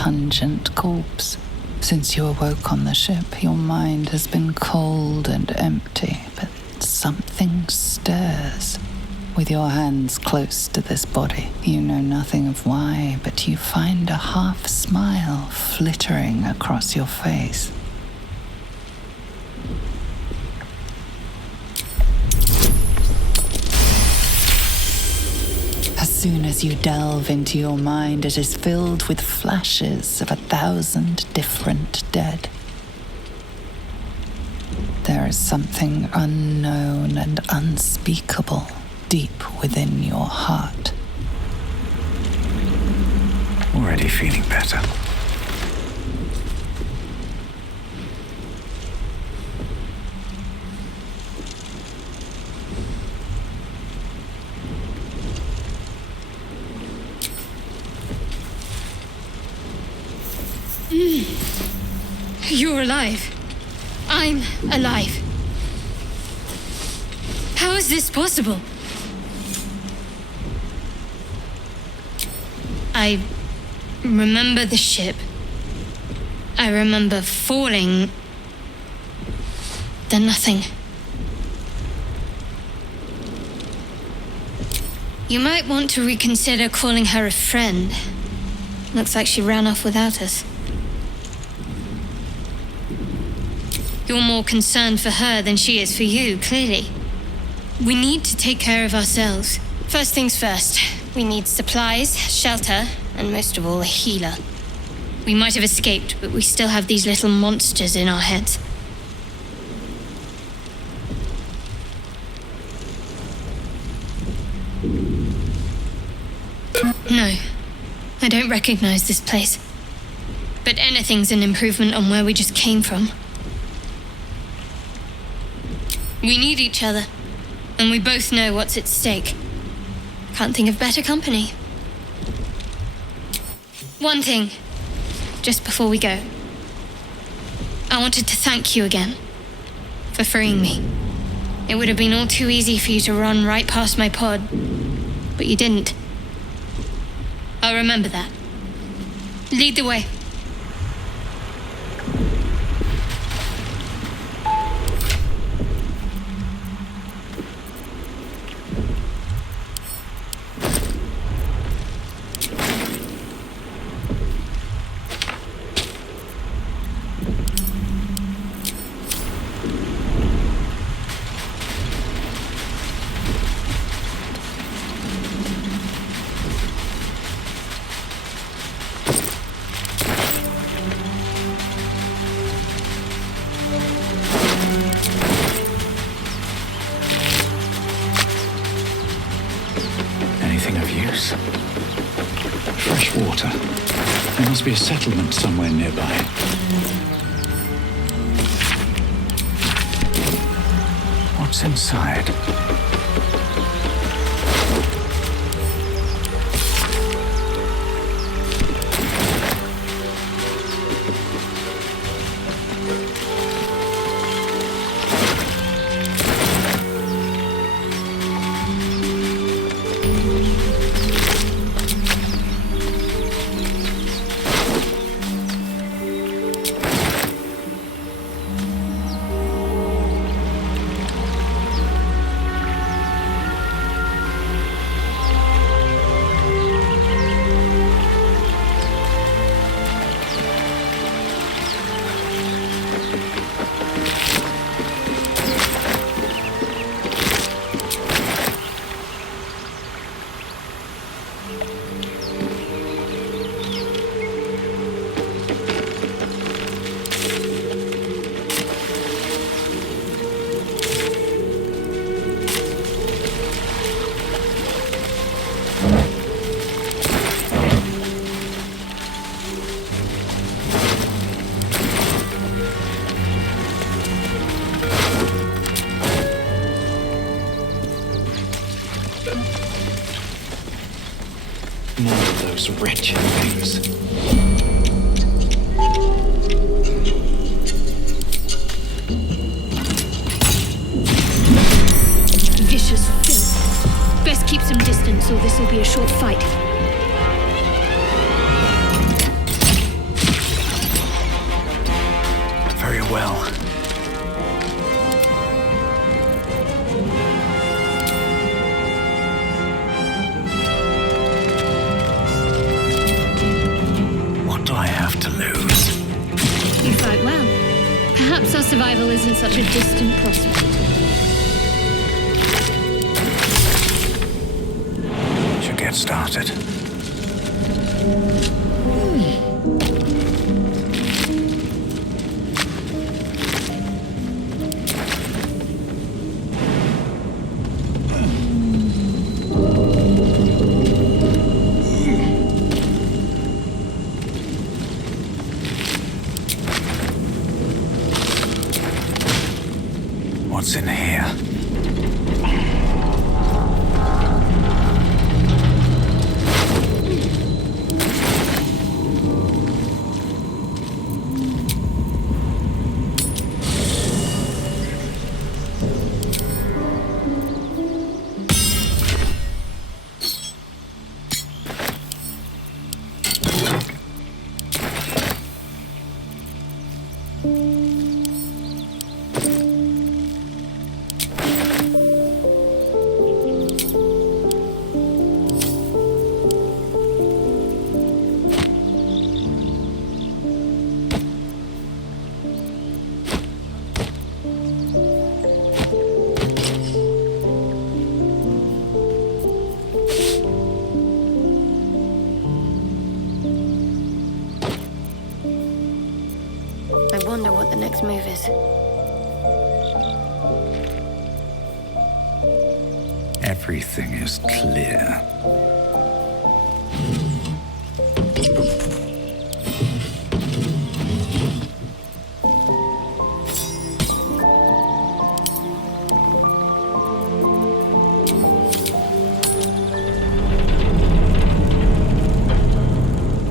pungent corpse. Since you awoke on the ship, your mind has been cold and empty, but something stirs. With your hands close to this body, you know nothing of why, but you find a half smile flittering across your face. As soon as you delve into your mind, it is filled with flashes of 1,000 different dead. There is something unknown and unspeakable deep within your heart. Already feeling better. You're alive. I'm alive. How is this possible? I remember the ship. I remember falling. Then nothing. You might want to reconsider calling her a friend. Looks like she ran off without us. You're more concerned for her than she is for you, clearly. We need to take care of ourselves. First things first. We need supplies, shelter, and most of all, a healer. We might have escaped, but we still have these little monsters in our heads. No, I don't recognize this place. But anything's an improvement on where we just came from. We need each other, and we both know what's at stake. Can't think of better company. One thing, just before we go. I wanted to thank you again for freeing me. It would have been all too easy for you to run right past my pod, but you didn't. I'll remember that. Lead the way. Fresh water. There must be a settlement somewhere nearby. What's inside? More of those wretched things. Vicious filth. Best keep some distance or this will be a short fight. Survival isn't such a distant prospect. Should get started. What's in here? I wonder what the next move is. Everything is clear.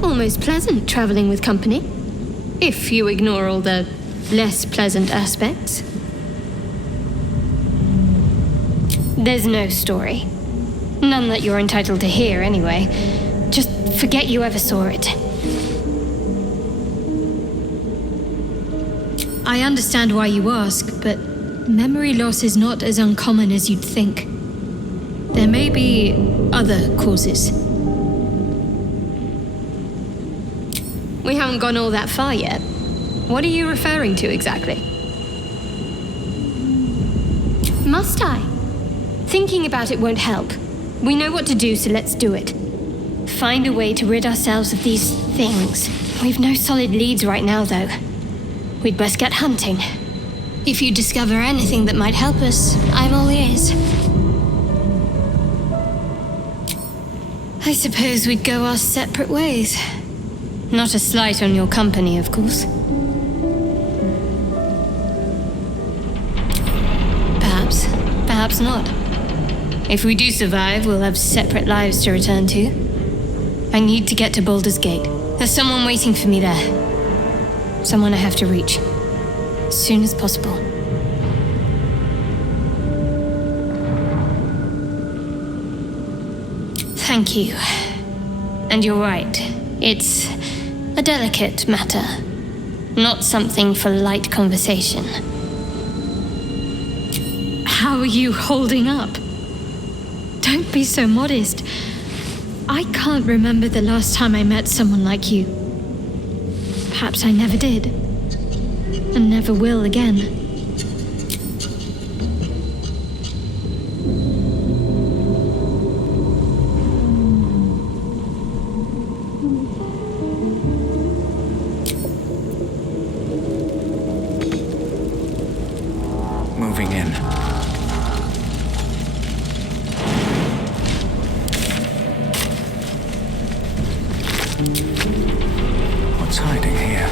Almost pleasant traveling with company. If you ignore all the less pleasant aspects. There's no story. None that you're entitled to hear, anyway. Just forget you ever saw it. I understand why you ask, but memory loss is not as uncommon as you'd think. There may be other causes. We haven't gone all that far yet. What are you referring to exactly? Must I? Thinking about it won't help. We know what to do, so let's do it. Find a way to rid ourselves of these things. We've no solid leads right now, though. We'd best get hunting. If you discover anything that might help us, I'm all ears. I suppose we'd go our separate ways. Not a slight on your company, of course. Perhaps not. If we do survive, we'll have separate lives to return to. I need to get to Baldur's Gate. There's someone waiting for me there. Someone I have to reach. As soon as possible. Thank you. And you're right. It's a delicate matter. Not something for light conversation. How are you holding up? Don't be so modest. I can't remember the last time I met someone like you. Perhaps I never did. And never will again. Moving in. What's hiding here?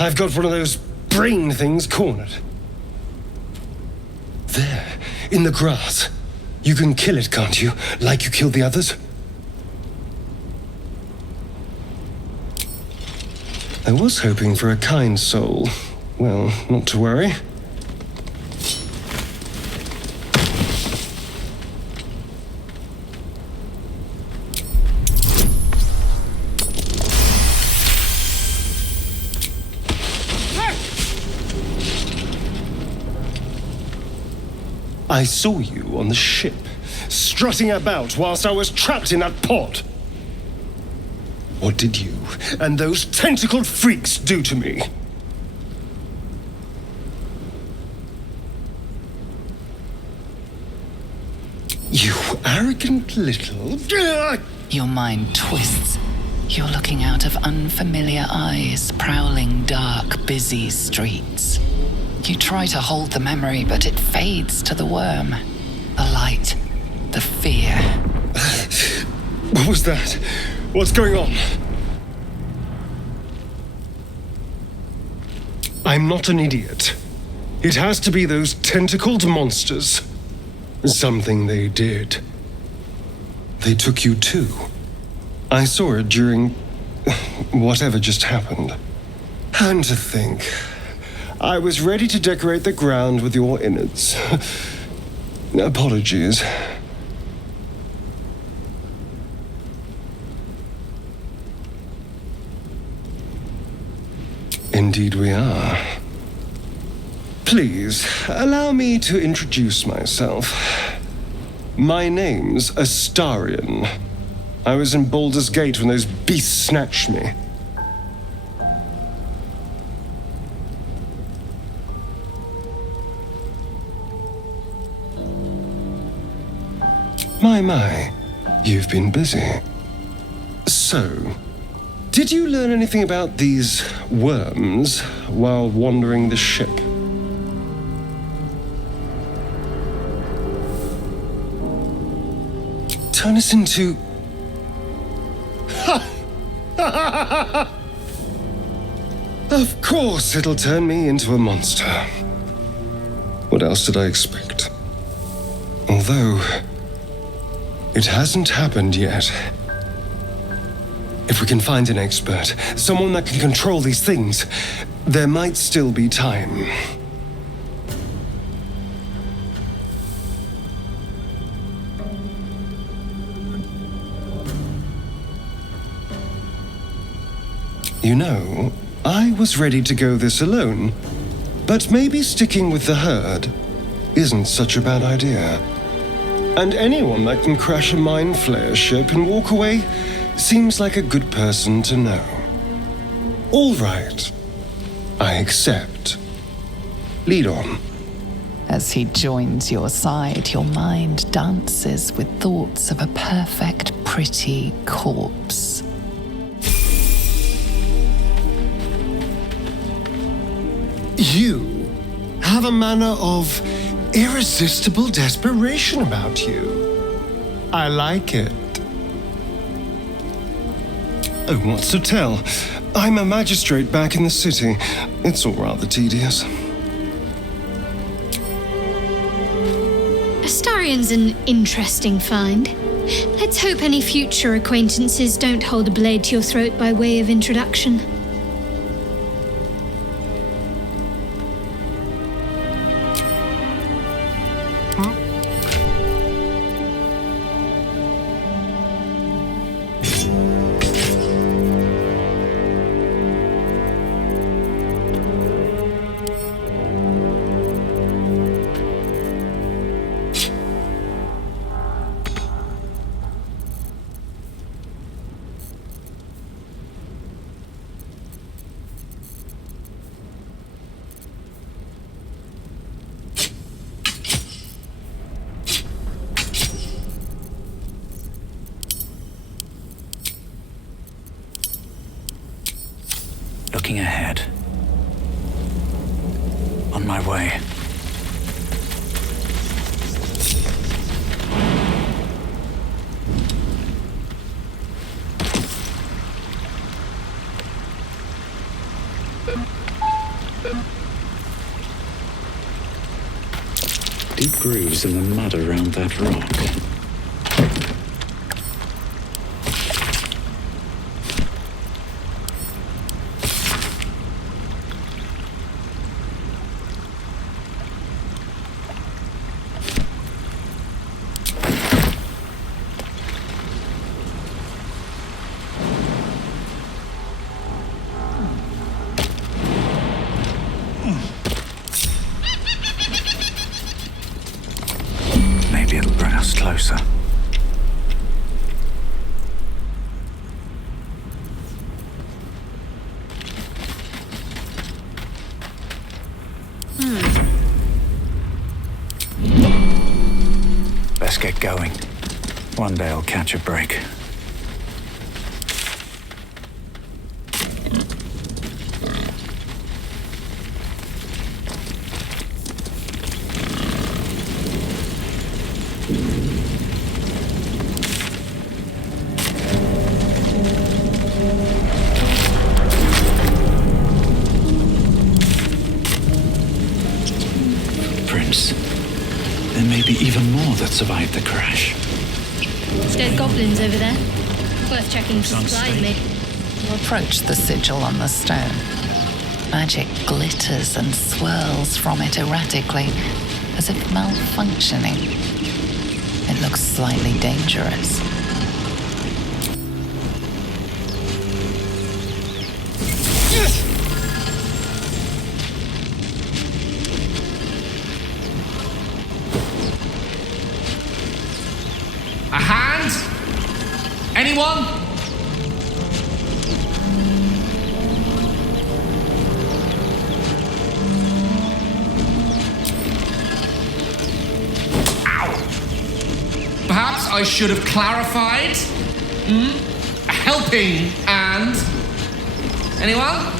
I've got one of those brain things cornered. There, in the grass. You can kill it, can't you? Like you killed the others? I was hoping for a kind soul. Well, not to worry. I saw you on the ship, strutting about whilst I was trapped in that pod. What did you and those tentacled freaks do to me? You arrogant little... Your mind twists. You're looking out of unfamiliar eyes, prowling dark, busy streets. You try to hold the memory, but it fades to the worm. The light, the fear. What was that? What's going on? I'm not an idiot. It has to be those tentacled monsters. Something they did. They took you too. I saw it during whatever just happened. And to think, I was ready to decorate the ground with your innards. Apologies. Indeed we are. Please, allow me to introduce myself. My name's Astarion. I was in Baldur's Gate when those beasts snatched me. My, you've been busy. So, did you learn anything about these worms while wandering the ship? Turn us into... Of course it'll turn me into a monster. What else did I expect? Although... it hasn't happened yet. If we can find an expert, someone that can control these things, there might still be time. You know, I was ready to go this alone, but maybe sticking with the herd isn't such a bad idea. And anyone that can crash a mind flayer ship and walk away seems like a good person to know. All right. I accept. Lead on. As he joins your side, your mind dances with thoughts of a perfect, pretty corpse. You have a manner of irresistible desperation about you. I like it. Oh, what's to tell? I'm a magistrate back in the city. It's all rather tedious. Astarion's an interesting find. Let's hope any future acquaintances don't hold a blade to your throat by way of introduction. Looking ahead. On my way. grooves in the mud around that rock. Maybe it'll bring us closer. Let's get going. One day I'll catch a break. Prince, there may be even more that survived the crash. There's goblins over there. Worth checking for supplies, maybe. You approach the sigil on the stone. Magic glitters and swirls from it erratically, as if malfunctioning. It looks slightly dangerous. A hand? Anyone? Ow! Perhaps I should have clarified? A helping hand? Anyone?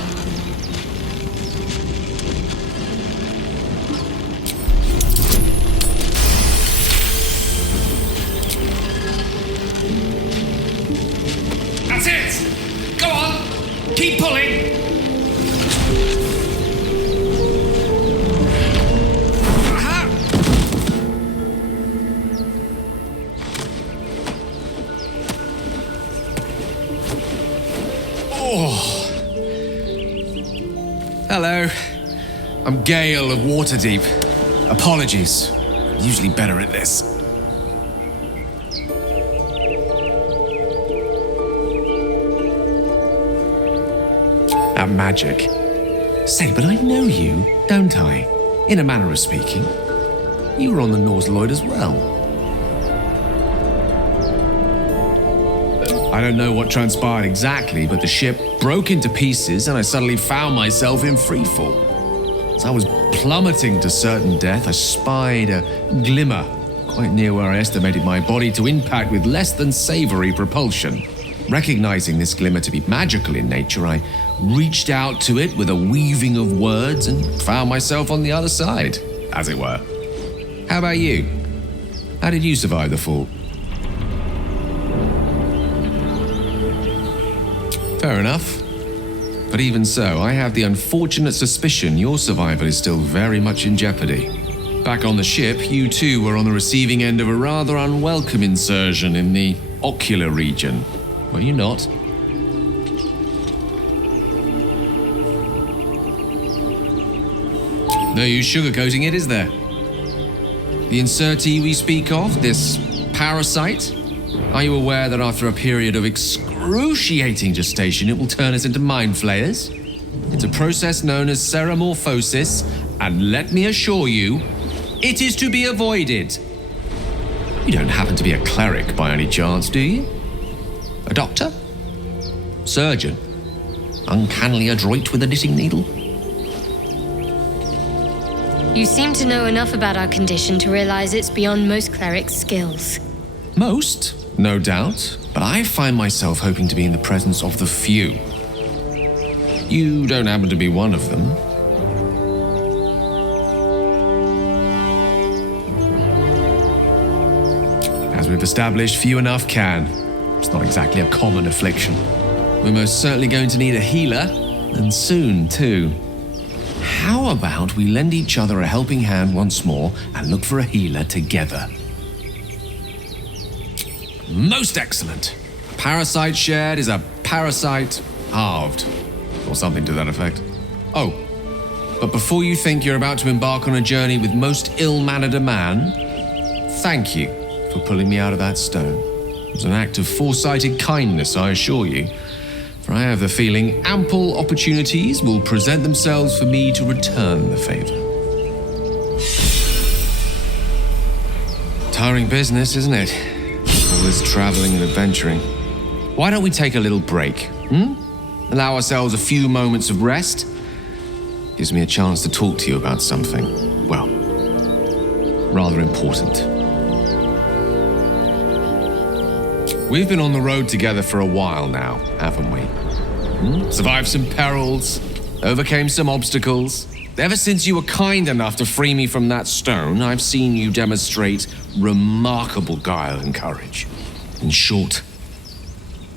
That's it! Go on! Keep pulling! Aha! Oh! Hello. I'm Gale of Waterdeep. Apologies. Usually better at this. At magic. Say, but I know you, don't I? In a manner of speaking. You were on the Norse Lloyd as well. I don't know what transpired exactly, but the ship broke into pieces and I suddenly found myself in freefall. As I was plummeting to certain death, I spied a glimmer quite near where I estimated my body to impact with less than savory propulsion. Recognizing this glimmer to be magical in nature, I reached out to it with a weaving of words and found myself on the other side, as it were. How about you? How did you survive the fall? Fair enough. But even so, I have the unfortunate suspicion your survival is still very much in jeopardy. Back on the ship, you too were on the receiving end of a rather unwelcome insertion in the ocular region. Were you not? No use sugarcoating it, is there? The insertee we speak of, this parasite, are you aware that after a period of excruciating gestation, it will turn us into mind flayers? It's a process known as ceramorphosis, and let me assure you, it is to be avoided. You don't happen to be a cleric by any chance, do you? A doctor? Surgeon? Uncannily adroit with a knitting needle? You seem to know enough about our condition to realize it's beyond most clerics' skills. Most, no doubt, but I find myself hoping to be in the presence of the few. You don't happen to be one of them. As we've established, few enough can. It's not exactly a common affliction. We're most certainly going to need a healer, and soon, too. How about we lend each other a helping hand once more and look for a healer together? Most excellent. Parasite shared is a parasite halved. Or something to that effect. Oh, but before you think you're about to embark on a journey with most ill-mannered a man, thank you for pulling me out of that stone. It was an act of foresighted kindness, I assure you. For I have the feeling ample opportunities will present themselves for me to return the favor. Tiring business, isn't it? All this traveling and adventuring. Why don't we take a little break, Allow ourselves a few moments of rest? Gives me a chance to talk to you about something, well, rather important. We've been on the road together for a while now, haven't we? Survived some perils, overcame some obstacles. Ever since you were kind enough to free me from that stone, I've seen you demonstrate remarkable guile and courage. In short,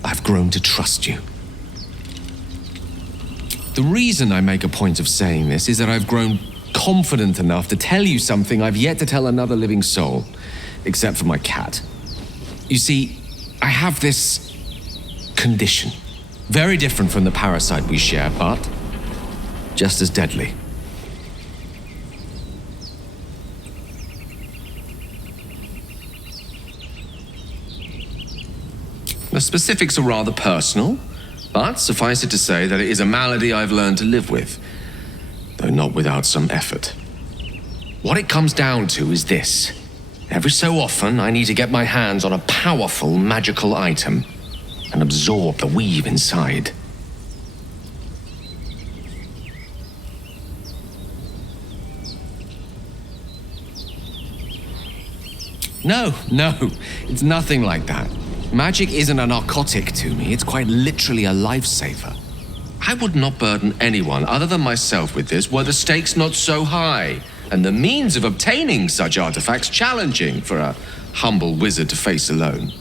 I've grown to trust you. The reason I make a point of saying this is that I've grown confident enough to tell you something I've yet to tell another living soul, except for my cat. You see, I have this condition, very different from the parasite we share, but just as deadly. The specifics are rather personal, but suffice it to say that it is a malady I've learned to live with, though not without some effort. What it comes down to is this. Every so often, I need to get my hands on a powerful magical item and absorb the weave inside. No, it's nothing like that. Magic isn't a narcotic to me, it's quite literally a lifesaver. I would not burden anyone other than myself with this were the stakes not so high, and the means of obtaining such artifacts challenging for a humble wizard to face alone.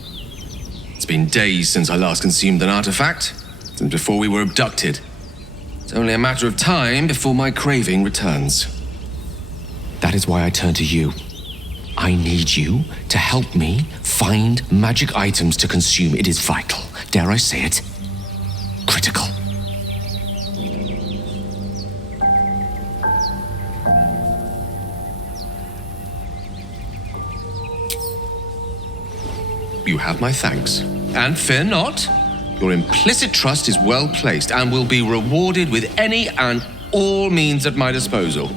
It's been days since I last consumed an artifact, since before we were abducted. It's only a matter of time before my craving returns. That is why I turn to you. I need you to help me find magic items to consume. It is vital. Dare I say it? Critical. You have my thanks. And fear not. Your implicit trust is well placed and will be rewarded with any and all means at my disposal.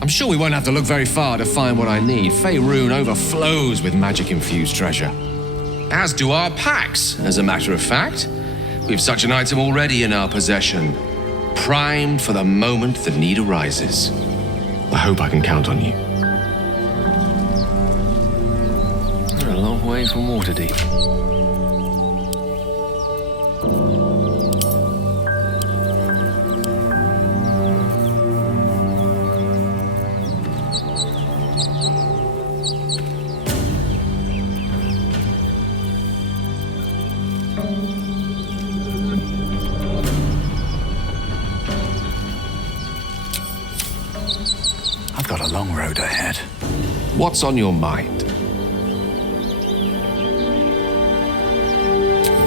I'm sure we won't have to look very far to find what I need. Faerun overflows with magic-infused treasure. As do our packs, as a matter of fact. We've such an item already in our possession, primed for the moment the need arises. I hope I can count on you. We're a long way from Waterdeep. I've got a long road ahead. What's on your mind?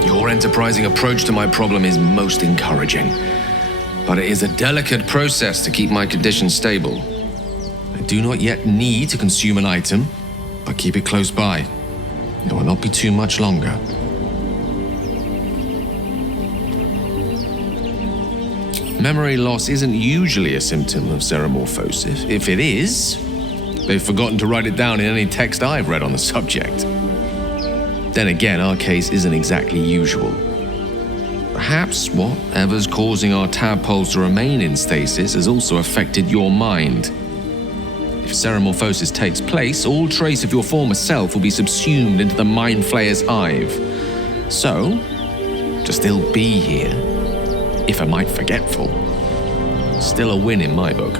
Your enterprising approach to my problem is most encouraging, but it is a delicate process to keep my condition stable. I do not yet need to consume an item, but keep it close by. It will not be too much longer. Memory loss isn't usually a symptom of xenomorphosis. If it is, they've forgotten to write it down in any text I've read on the subject. Then again, our case isn't exactly usual. Perhaps whatever's causing our tadpoles to remain in stasis has also affected your mind. If xenomorphosis takes place, all trace of your former self will be subsumed into the Mind Flayer's hive. So, to still be here, if a mite forgetful, still a win in my book.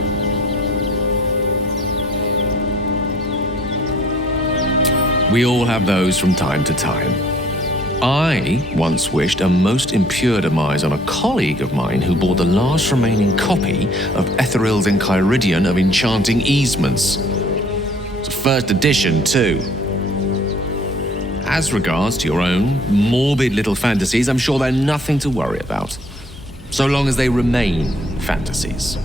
We all have those from time to time. I once wished a most impure demise on a colleague of mine who bore the last remaining copy of Etheril's Enchiridion of Enchanting Easements. It's a first edition, too. As regards to your own morbid little fantasies, I'm sure they're nothing to worry about. So long as they remain fantasies.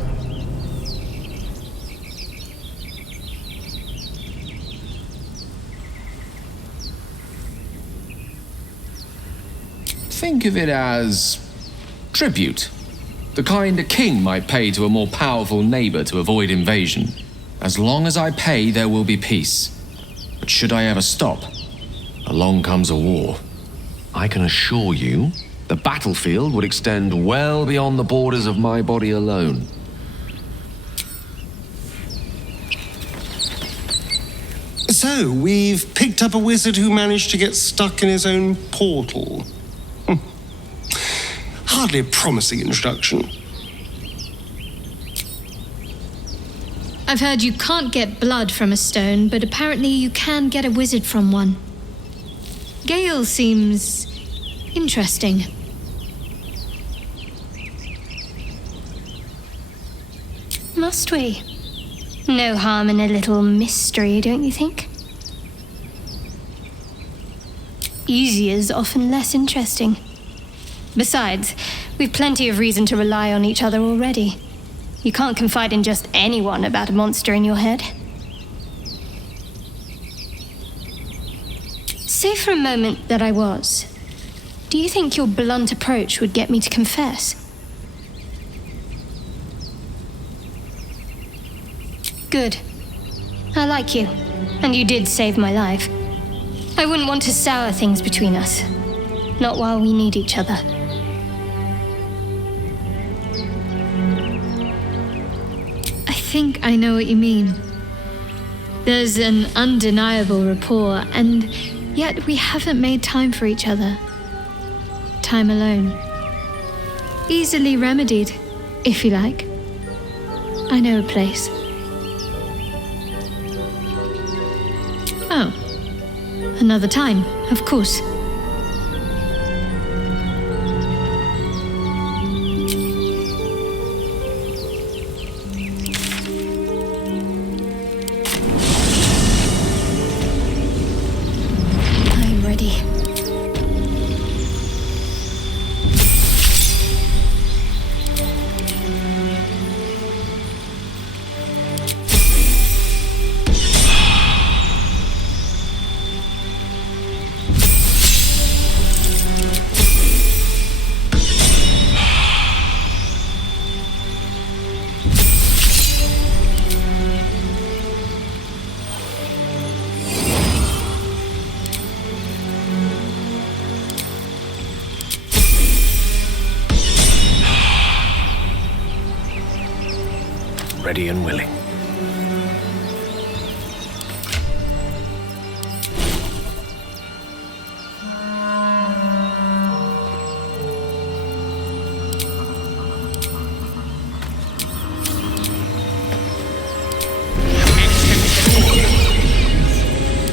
Think of it as tribute. The kind a king might pay to a more powerful neighbor to avoid invasion. As long as I pay, there will be peace. But should I ever stop, along comes a war. I can assure you, the battlefield would extend well beyond the borders of my body alone. So, we've picked up a wizard who managed to get stuck in his own portal. Hardly a promising introduction. I've heard you can't get blood from a stone, but apparently you can get a wizard from one. Gale seems interesting. Must we? No harm in a little mystery, don't you think? Easy is often less interesting. Besides, we've plenty of reason to rely on each other already. You can't confide in just anyone about a monster in your head. Say for a moment that I was. Do you think your blunt approach would get me to confess? Good. I like you, and you did save my life. I wouldn't want to sour things between us. Not while we need each other. I think I know what you mean. There's an undeniable rapport, and yet we haven't made time for each other. Time alone. Easily remedied, if you like. I know a place. Oh. Another time, of course. I'm ready. Ready and willing.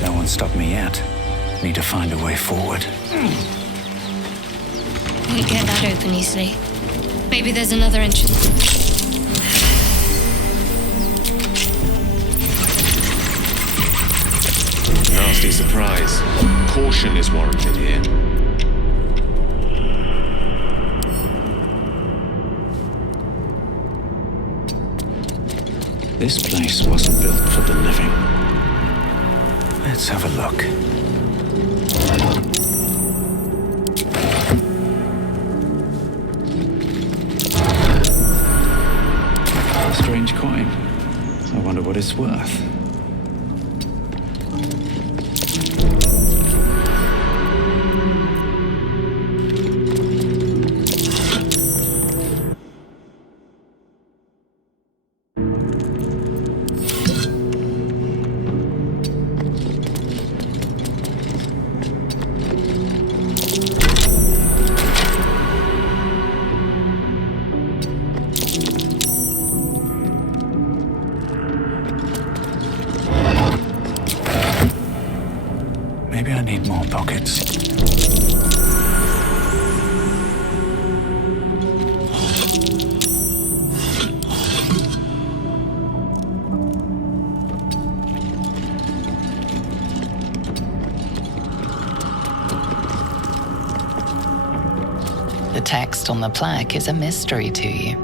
No one stopped me yet. Need to find a way forward. Won't get that open easily. Maybe there's another entrance. Nasty surprise. Caution is warranted here. This place wasn't built for the living. Let's have a look. A strange coin. I wonder what it's worth. Maybe I need more pockets. The text on the plaque is a mystery to you.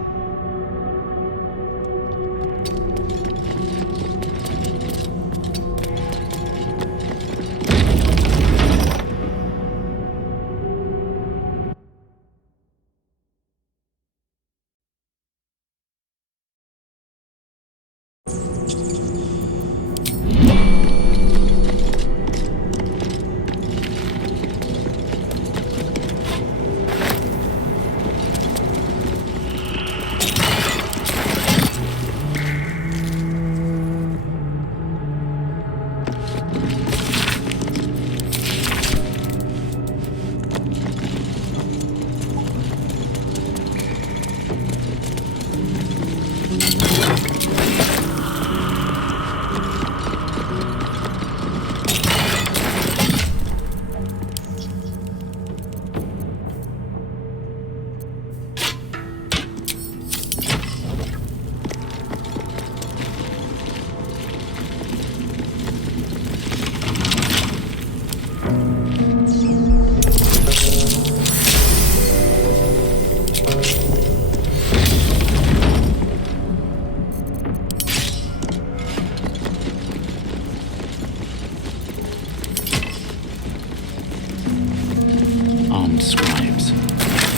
Scribes,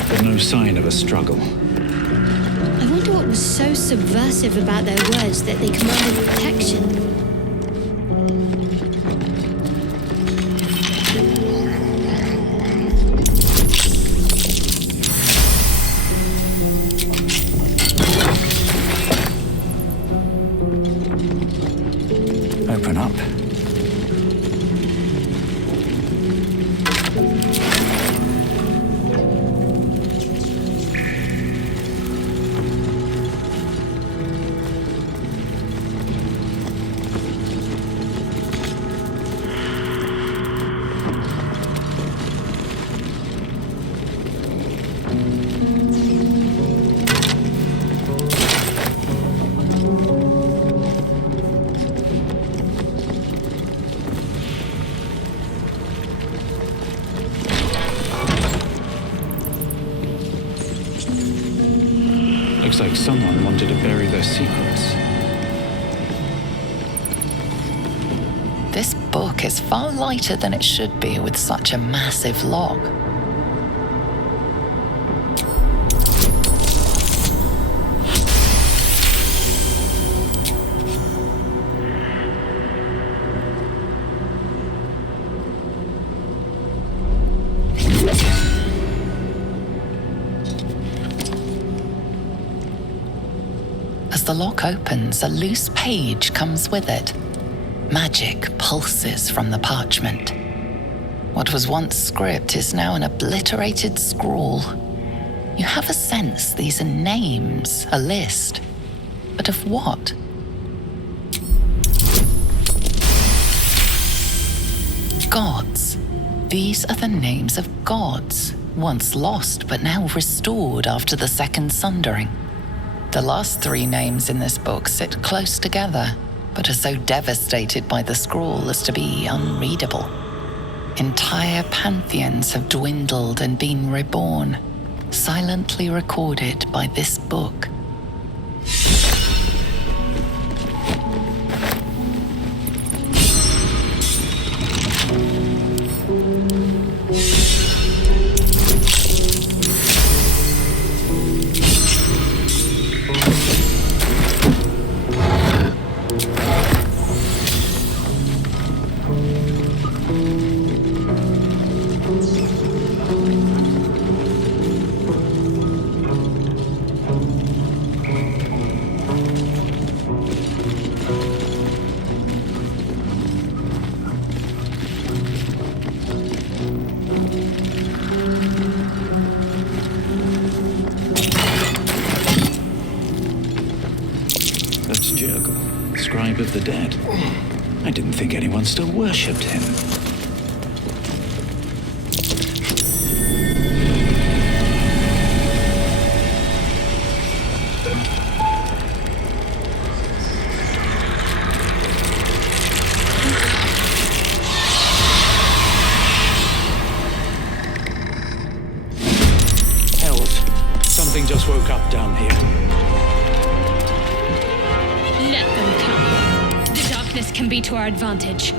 but no sign of a struggle. I wonder what was so subversive about their words that they commanded protection. Open up. Looks like someone wanted to bury their secrets. This book is far lighter than it should be with such a massive log. As the lock opens, a loose page comes with it. Magic pulses from the parchment. What was once script is now an obliterated scrawl. You have a sense these are names, a list. But of what? Gods. These are the names of gods, once lost but now restored after the Second Sundering. The last three names in this book sit close together, but are so devastated by the scrawl as to be unreadable. Entire pantheons have dwindled and been reborn, silently recorded by this book. That's Jurgle, scribe of the dead. I didn't think anyone still worshipped him. Something just woke up down here. Let them come. The darkness can be to our advantage.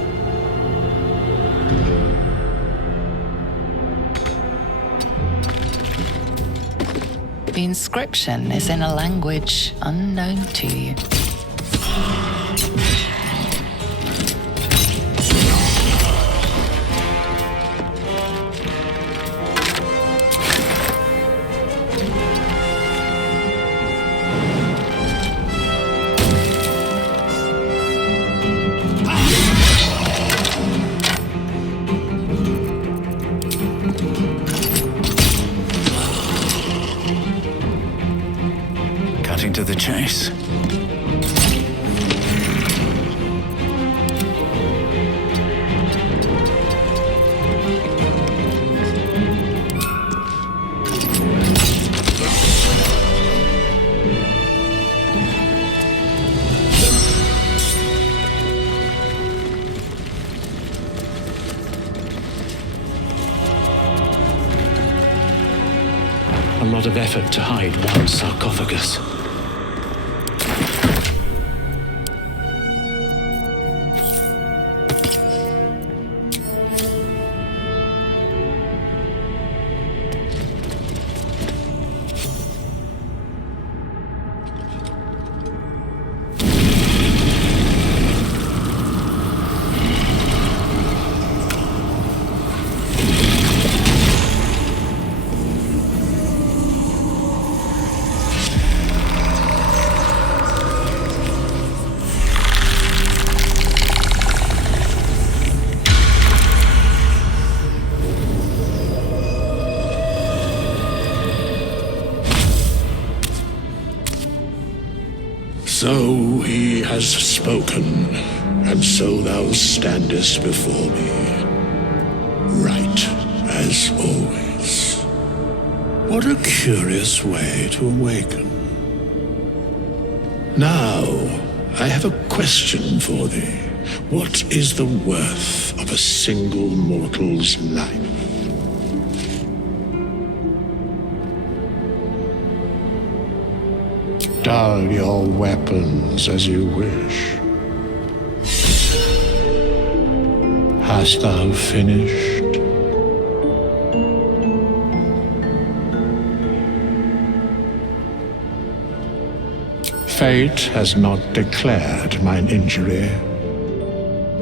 The inscription is in a language unknown to you. Cutting to the chase. A lot of effort to hide one sarcophagus. So he has spoken, and so thou standest before me, right as always. What a curious way to awaken. Now, I have a question for thee. What is the worth of a single mortal's life? Dull your weapons as you wish. Hast thou finished? Fate has not declared mine injury,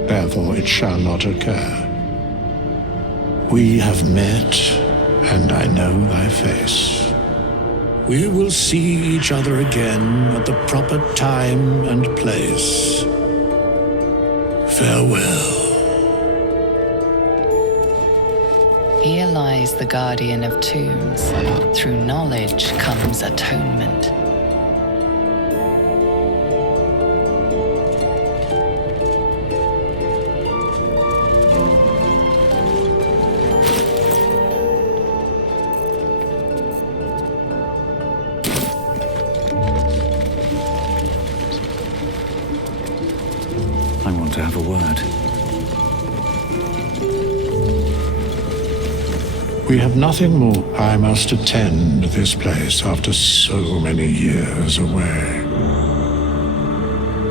therefore it shall not occur. We have met, and I know thy face. We will see each other again at the proper time and place. Farewell. Here lies the guardian of tombs. Through knowledge comes atonement. I want to have a word. We have nothing more. I must attend this place after so many years away.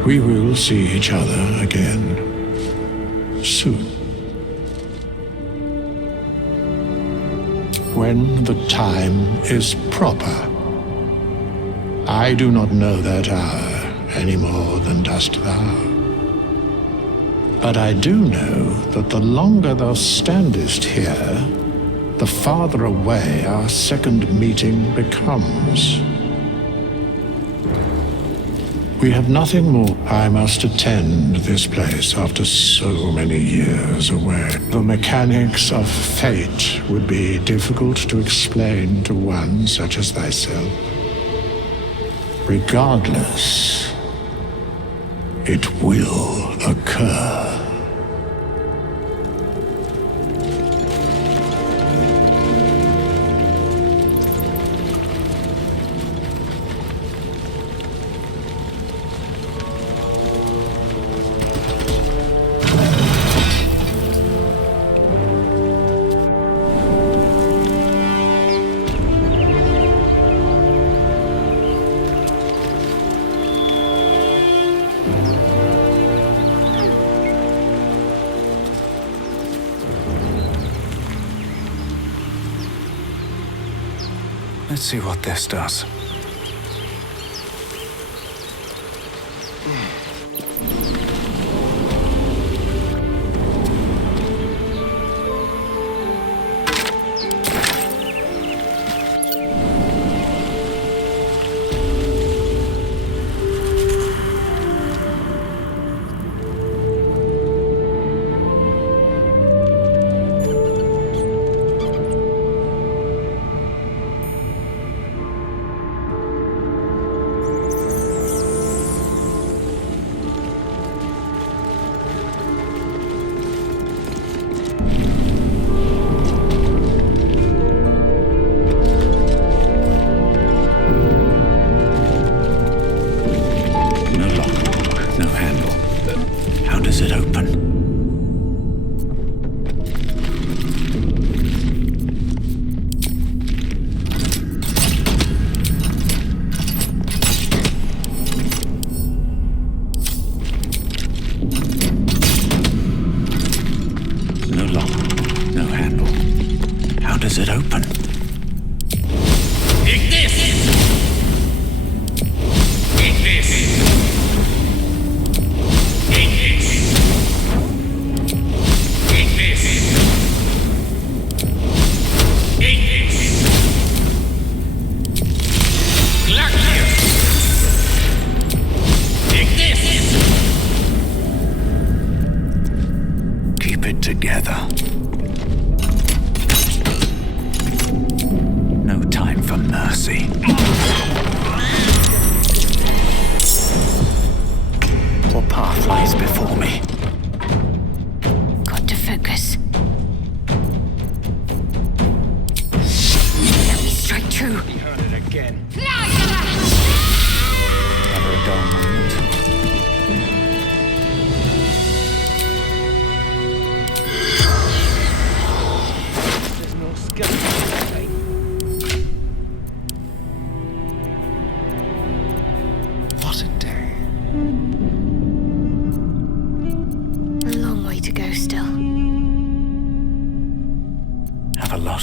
We will see each other again soon. When the time is proper. I do not know that hour any more than dost thou. But I do know that the longer thou standest here, the farther away our second meeting becomes. We have nothing more. I must attend this place after so many years away. The mechanics of fate would be difficult to explain to one such as thyself. Regardless, it will occur. Let's see what this does.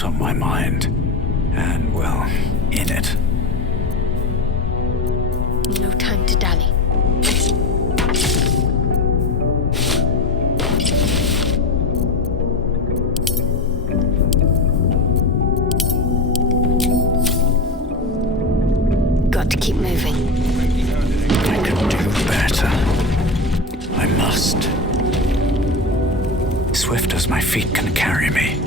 On my mind, and well, in it. No time to dally. Got to keep moving. I can do better. I must. Swift as my feet can carry me.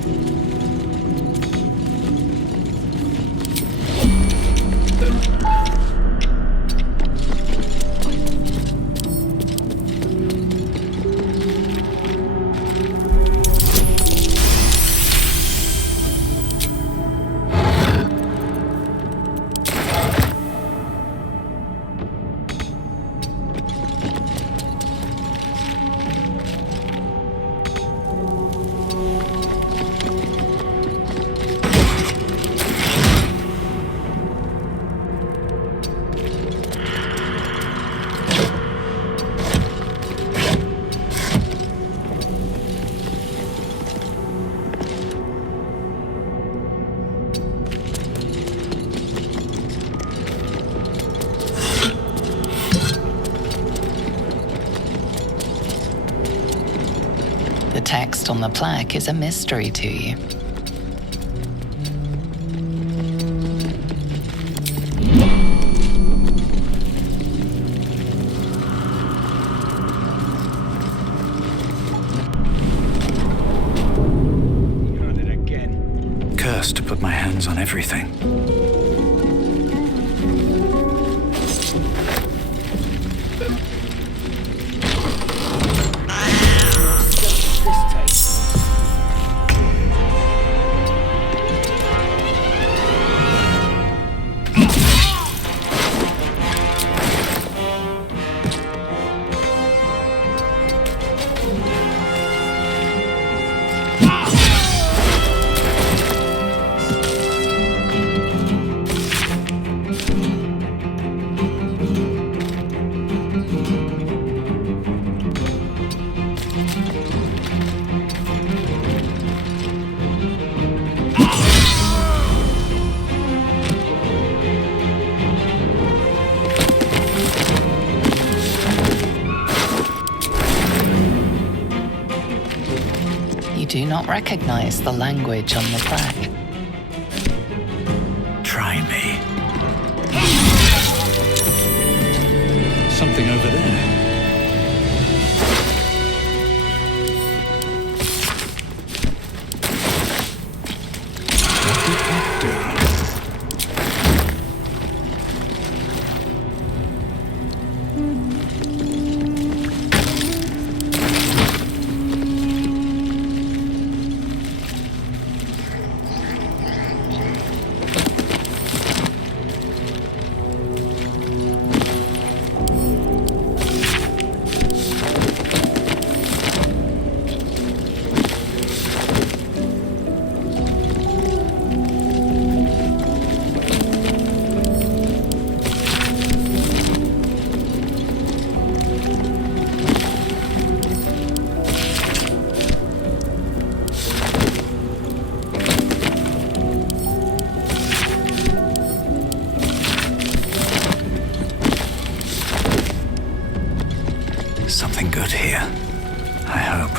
The text on the plaque is a mystery to you. Cursed to put my hands on everything. not recognize the language on the plaque. Try me. Something over there. Something good here. I hope.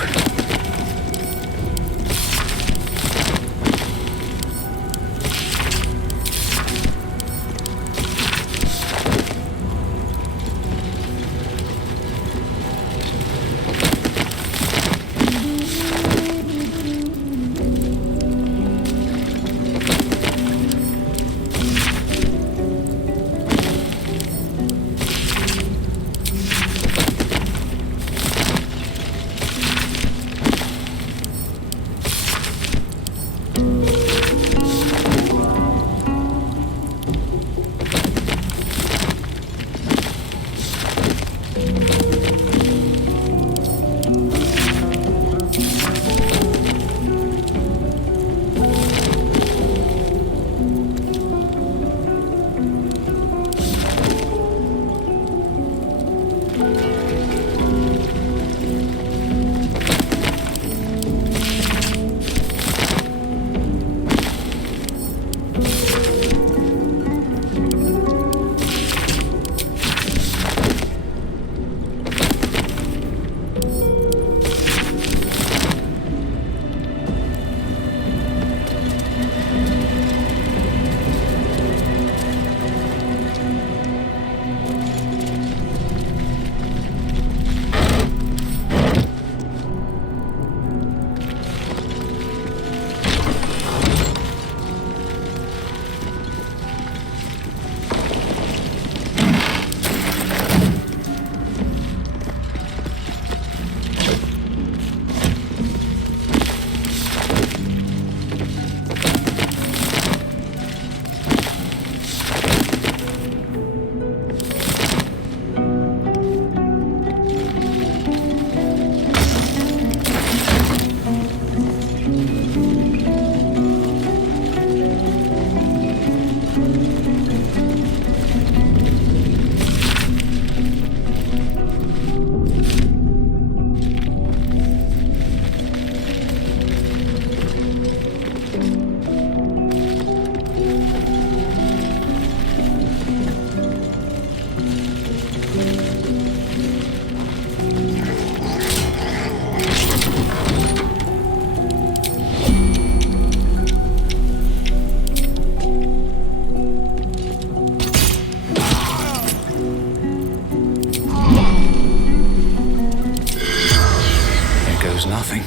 Nothing.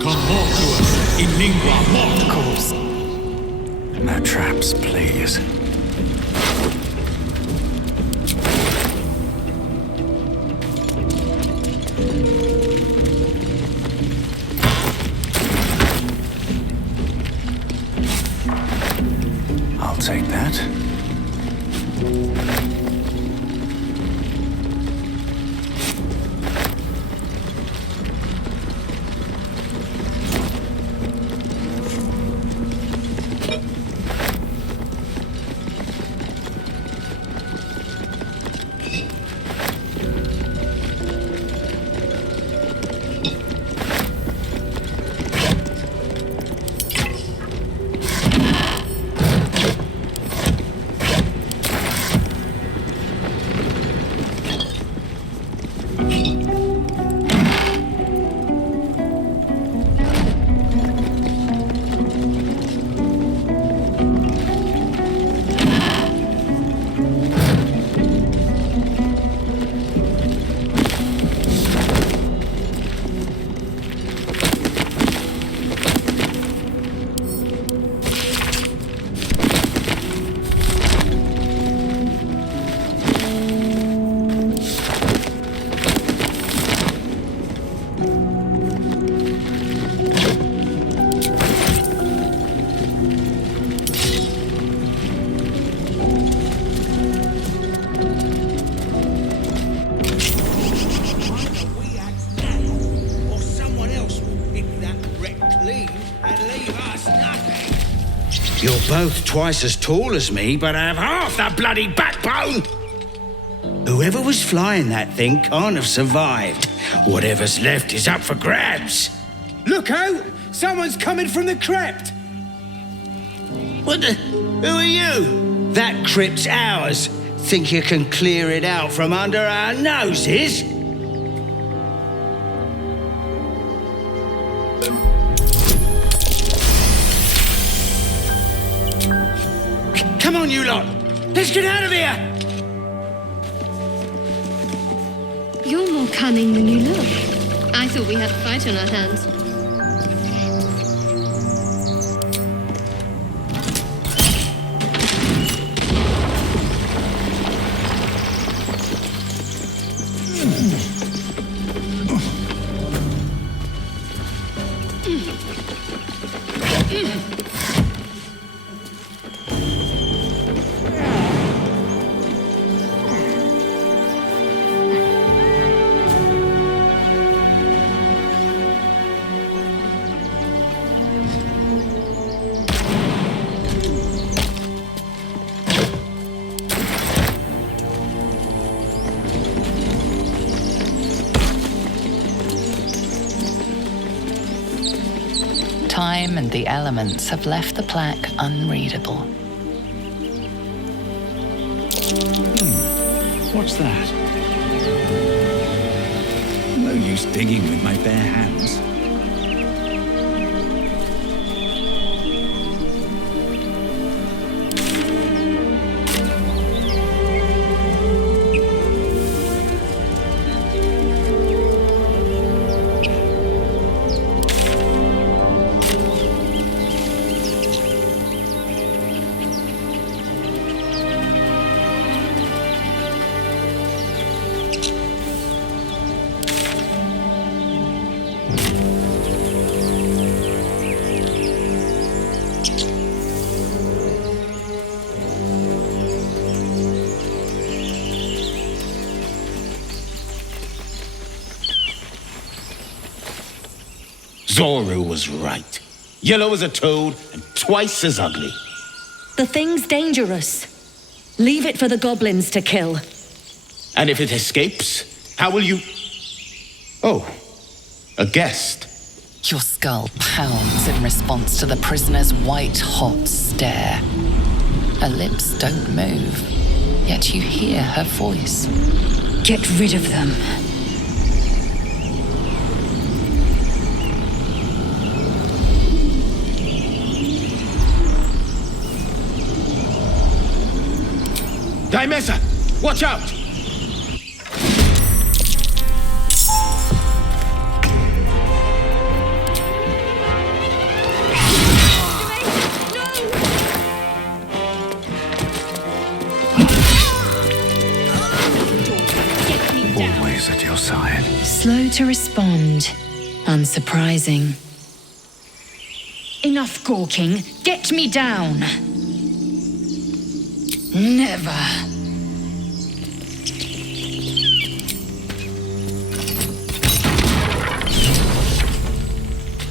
Convocuus in lingua morta. Of course. No traps, please. I'll take that. You're both twice as tall as me, but have half the bloody backbone! Whoever was flying that thing can't have survived. Whatever's left is up for grabs. Look out! Someone's coming from the crypt! What the? Who are you? That crypt's ours. Think you can clear it out from under our noses? Come on, you lot! Let's get out of here! You're more cunning than you look. I thought we had a fight on our hands. Time and the elements have left the plaque unreadable. What's that? No use digging with my bare hands. Zoru was right. Yellow as a toad and twice as ugly. The thing's dangerous. Leave it for the goblins to kill. And if it escapes, how will you... Oh, a guest. Your skull pounds in response to the prisoner's white-hot stare. Her lips don't move, yet you hear her voice. Get rid of them. Daimesa, watch out! Always at your side. Slow to respond. Unsurprising. Enough gawking. Get me down. Never.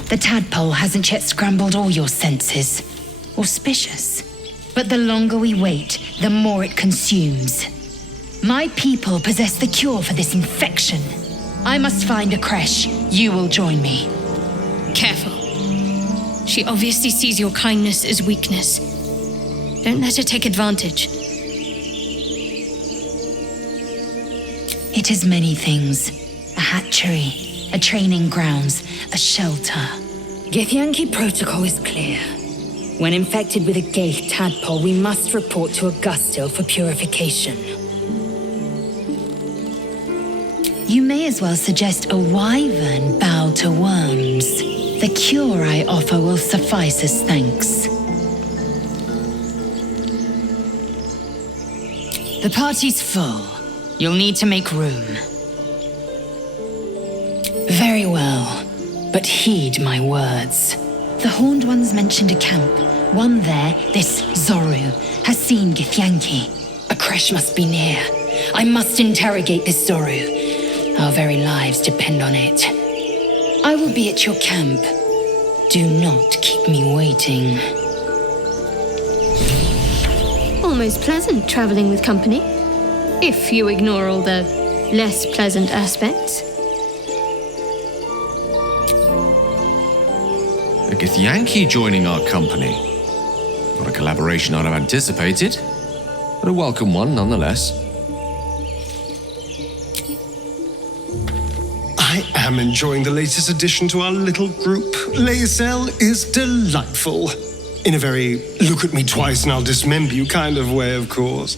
The tadpole hasn't yet scrambled all your senses. Auspicious. But the longer we wait, the more it consumes. My people possess the cure for this infection. I must find a creche. You will join me. Careful. She obviously sees your kindness as weakness. Don't let her take advantage. It is many things. A hatchery, a training grounds, a shelter. Githyanki protocol is clear. When infected with a Gaith tadpole, we must report to Augustil for purification. You may as well suggest a wyvern bow to worms. The cure I offer will suffice as thanks. The party's full. You'll need to make room. Very well, but heed my words. The Horned Ones mentioned a camp. One there, this Zoru, has seen Githyanki. A creche must be near. I must interrogate this Zoru. Our very lives depend on it. I will be at your camp. Do not keep me waiting. almost pleasant traveling with company, if you ignore all the less pleasant aspects. A Githyanki joining our company. Not a collaboration I'd have anticipated, but a welcome one nonetheless. I am enjoying the latest addition to our little group. Lae'zel is delightful. In a very look at me twice and I'll dismember you kind of way, of course.